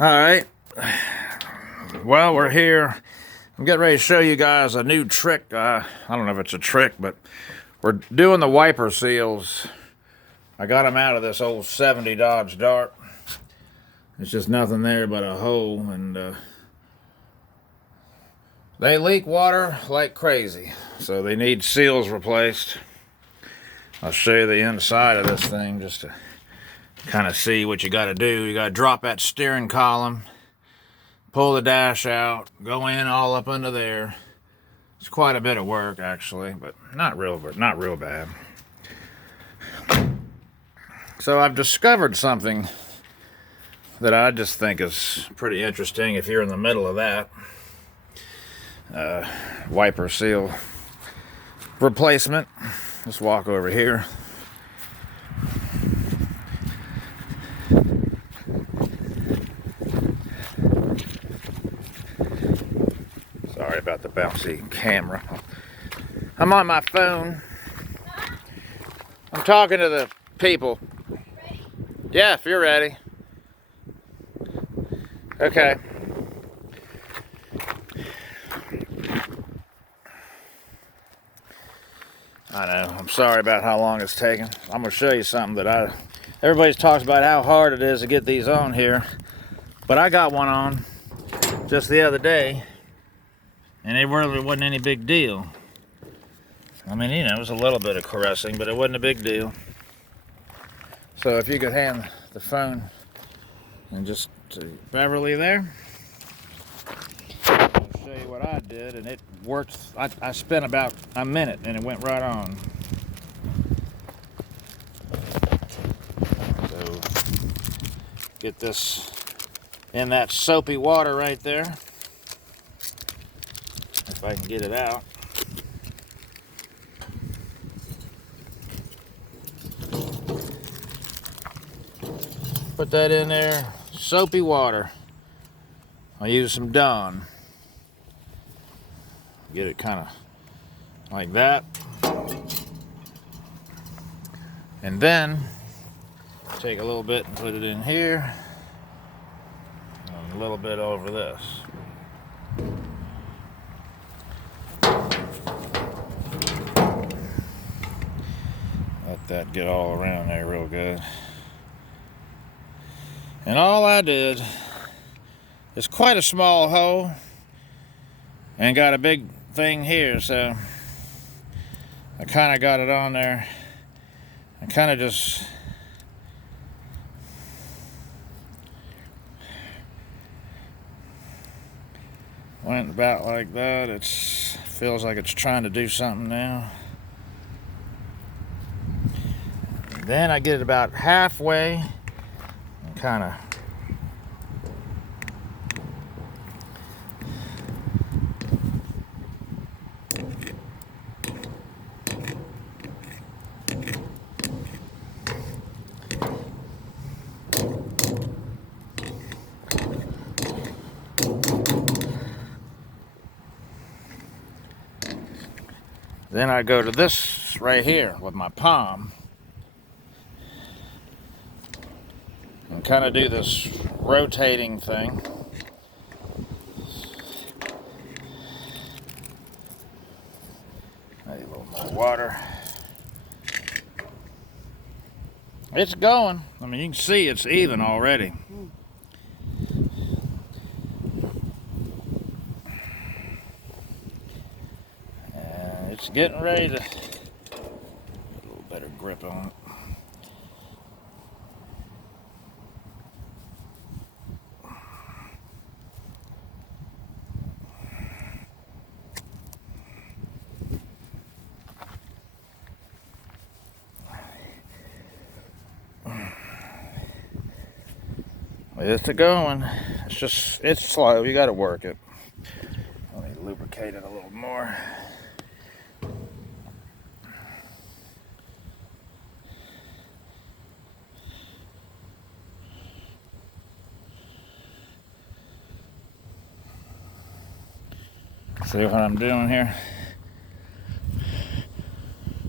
All right. Well, we're here. I'm getting ready to show you guys a new trick. I don't know if it's a trick, but we're doing the wiper seals. I got them out of this old 70 Dodge Dart. It's just nothing there but a hole, and they leak water like crazy. So they need seals replaced. I'll show you the inside of this thing just to kind of see what you got to do. You got to drop that steering column, pull the dash out, go in all up under there. It's quite a bit of work actually, but not real bad. So I've discovered something that I just think is pretty interesting if you're in the middle of that. Wiper seal replacement. Let's walk over here. Sorry about the bouncy camera. I'm on my phone. I'm talking to the people. Ready? Yeah, if you're ready. Okay. I know. I'm sorry about how long it's taking. I'm gonna show you something that everybody talks about how hard it is to get these on here, but I got one on just the other day, and it really wasn't any big deal. I mean, you know, it was a little bit of caressing, but it wasn't a big deal. So if you could hand the phone and just to Beverly there, I'll show you what I did, and it worked. I spent about a minute and it went right on. So get this in that soapy water right there, if I can get it out. Put that in there, soapy water. I'll use some Dawn. Get it kind of like that. And then take a little bit and put it in here. And a little bit over this. Let that get all around there real good. And all I did is quite a small hole and got a big thing here, so I kind of got it on there. I kind of just went about like that. It feels like it's trying to do something now. And then I get it about halfway and kind of then I go to this right here with my palm and kind of do this rotating thing. Maybe a little more water. It's going. I mean, you can see it's even already. It's getting ready to get a little better grip on it. It's going. It's slow. You got to work it. Let me lubricate it a little more. See what I'm doing here?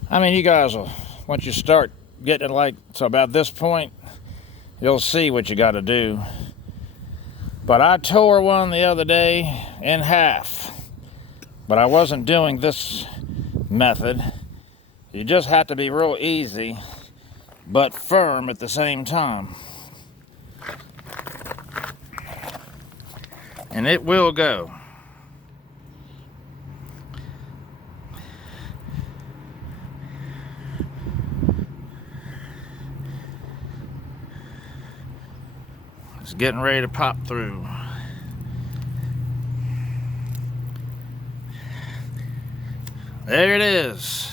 I mean, you guys will, once you start getting like to about this point, you'll see what you got to do. But I tore one the other day in half. But I wasn't doing this method. You just have to be real easy, but firm at the same time. And it will go. It's getting ready to pop through. There it is.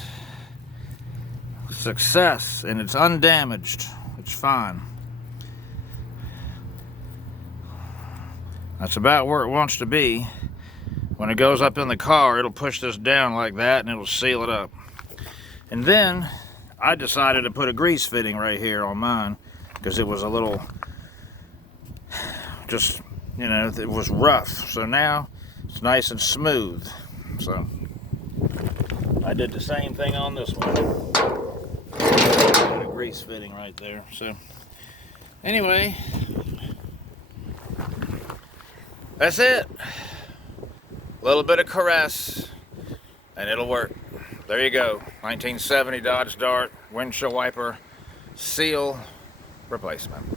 Success, and it's undamaged. It's fine. That's about where it wants to be. When it goes up in the car, it'll push this down like that and it'll seal it up. And then I decided to put a grease fitting right here on mine because it was a little, just, you know, it was rough. So now it's nice and smooth. So I did the same thing on this one. Put a grease fitting right there. So anyway, that's it. A little bit of caress and it'll work. There you go. 1970 Dodge Dart windshield wiper seal replacement.